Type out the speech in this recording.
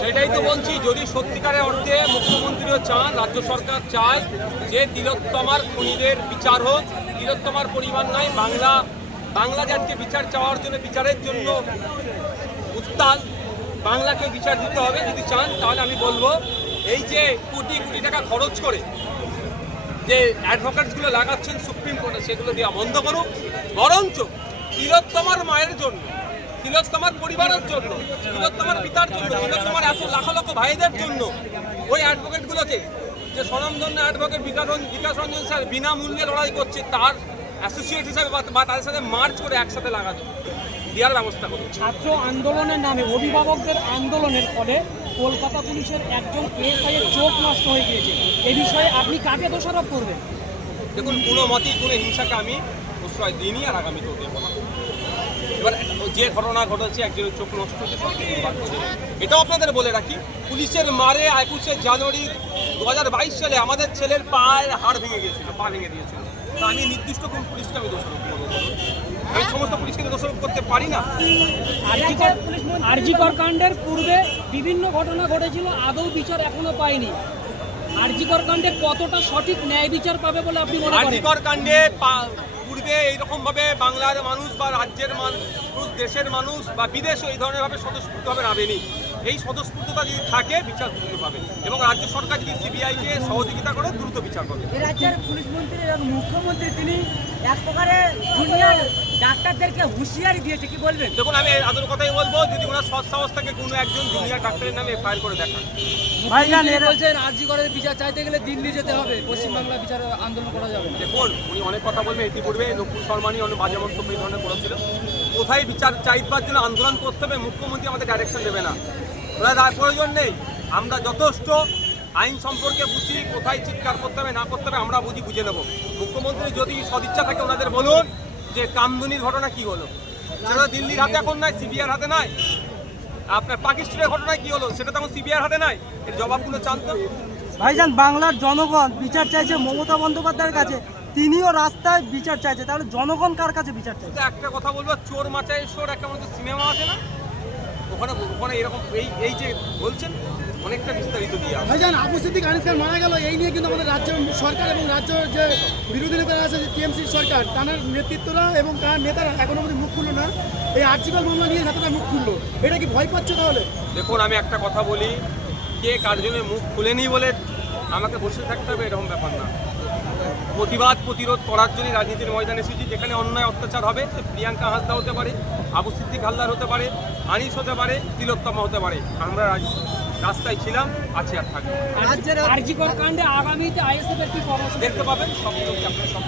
সেটাই তো বলছি, যদি সত্যিকারের অর্থে মুখ্যমন্ত্রীও চান, রাজ্য সরকার চায় যে তিলোত্তমার খুনিদের বিচার হোক। তিলোত্তমার পরিবার নয়, বাংলা বাংলা জাতিকে বিচার চাওয়ার জন্য, বিচারের জন্য উত্তাল। বাংলাকে বিচার দিতে হবে, যদি চান, তাহলে আমি বলব, এই যে কোটি কোটি টাকা খরচ করে যে অ্যাডভোকেটসগুলো লাগাচ্ছেন সুপ্রিম কোর্টে, সেগুলো দেওয়া বন্ধ করুক। বরঞ্চ তিলোত্তমার মায়ের জন্য তিলোত্তমার পরিবারের জন্য তিলোত্তমার পিতার জন্য তিলোত্তমার এত লাখ লক্ষ ভাইদের জন্য ওই অ্যাডভোকেটগুলোকে যে স্বনামধন্য অ্যাডভোকেট বিকাশ বিকাশ রঞ্জন স্যার বিনামূল্যে লড়াই করছে তার অ্যাসোসিয়েট হিসাবে বা তাদের সাথে মার্চ করে একসাথে লাগানো দেওয়ার ব্যবস্থা করুন ছাত্র আন্দোলনের নামে অভিভাবকদের আন্দোলনের ফলে কলকাতা পুলিশের একজন এসআই এর চোখ নষ্ট হয়ে গিয়েছে। এ বিষয়ে আপনি কাকে দোষারোপ করবেন? দেখুন কোনো মতেই কোনো হিংসাকে আমি প্রশ্রয় দিইনি আর আগামীতেও দেবো না। এবার যে ঘটনা ঘটেছে একজনের চোখ নষ্ট হয়েছে এটাও আপনাদের বলে রাখি পুলিশের মারে একুশে জানুয়ারি দু হাজার বাইশ সালে আমাদের ছেলের পায়ের হাড় ভেঙে গিয়েছিল পা ভেঙে দিয়েছিল। তা আমি নির্দিষ্ট কোন পুলিশকে আমি দোষারোপ করব আমি সমস্ত পুলিশকে দোষারোপ করতে পারি না। আরজিকর আরজিকর কাণ্ডের পূর্বে বিভিন্ন ঘটনা ঘটেছিল আদৌ বিচার এখনও পায়নি আরজিকর কাণ্ডে কতটা সঠিক ন্যায় বিচার পাবে বলে আপনি মনে করেন? আর্থিকর কাণ্ডে পূর্বে এইরকমভাবে বাংলার মানুষ বা রাজ্যের মানুষ দেশের মানুষ বা বিদেশও এই ধরনেরভাবে স্বতঃস্ফূর্তভাবে নামেনি। এই স্বতঃস্ফূর্ততা যদি থাকে, বিচার দ্রুত পাবে এবং রাজ্য সরকার যদি সিবিআইকে সহযোগিতা করে, দ্রুত বিচার করবে রাজ্যের পুলিশ মন্ত্রী এবং মুখ্যমন্ত্রী, তিনি এক প্রকারে জুনিয়র ডাক্তারদেরকে হুঁশিয়ারি দিয়েছে কি বলবেন? দেখুন আমি আদর কথাই বলব যদি ওনার সৎ সাহস থেকে কোনো একজন জুনিয়র ডাক্তারের নামে এফআইআর করে দেখান। ভাইজান এরা বলছেন আরজি করে বিচার চাইতে গেলে দিল্লি যেতে হবে পশ্চিমবাংলা বিচার আন্দোলন করা যাবে। দেখুন উনি অনেক কথা বলবেন ইতিপূর্বে নকুল শর্মানি অনেক বাজে মন্তব্য এই ধরনের করেছিল। কোথায় বিচার চাইবার জন্য আন্দোলন করতে হবে মুখ্যমন্ত্রী আমাদের ডাইরেকশন দেবে না। ওনার আর প্রয়োজন নেই। আমরা যথেষ্ট আইন সম্পর্কে বুঝি কোথায় চিৎকার করতে হবে না করতে হবে আমরা বুঝি বুঝে নেব। মুখ্যমন্ত্রী যদি সদিচ্ছা থাকে ওনাদের বলুন। যে কামদুনির ঘটনা কি হলো? সেটা দিল্লির হাতে এখন নাই সিবিআর হাতে নাই। আপনার পাকিস্তানের ঘটনা কি হলো? সেটা তো এখন সিবিআর হাতে নাই। এর জবাবগুলো চান তো ভাইজান বাংলার জনগণ বিচার চাইছে মমতা বন্দ্যোপাধ্যায়ের কাছে। তিনিও রাস্তায় বিচার চাইছে। তাহলে জনগণ কার কাছে বিচার চাইছে? একটা কথা বলব চোর মাচায় সোর একটা মতো সিনেমা আছে না? ওখানে ওখানে এরকম এই এই যে বলছেন অনেকটা বিস্তারিত দিয়ে ভাইজান আবু সিদ্দিক আনিস খান মারা গেল এই নিয়ে কিন্তু আমাদের রাজ্য সরকার এবং রাজ্য যে বিরোধী নেতারা আছে যে টিএমসির সরকার তাদের নেতৃত্বরা এবং তার নেতারা এখনও অবধি মুখ খুললো না। এই আর্জিকল মামলা নিয়ে নেতারা মুখ খুললো এটা কি ভয় পাচ্ছে তাহলে? দেখুন আমি একটা কথা বলি কে কার জন্য মুখ খুলেনি বলে আমাকে বসে থাকতে হবে এরকম ব্যাপার না। প্রতিবাদ প্রতিরোধ করার জন্যই রাজনীতির ময়দানে এসেছি যেখানে অন্যায় অত্যাচার হবে সে প্রিয়াঙ্কা হাসদা হতে পারে আবু সিদ্দিক হালদার হতে পারে আনিস হতে পারে তিলোত্তমা হতে পারে। আমরা রাস্তায় ছিলাম আছি আর থাকব। আগামীতে আইএসএফ এর দেখতে পাবেন সব আপনার সব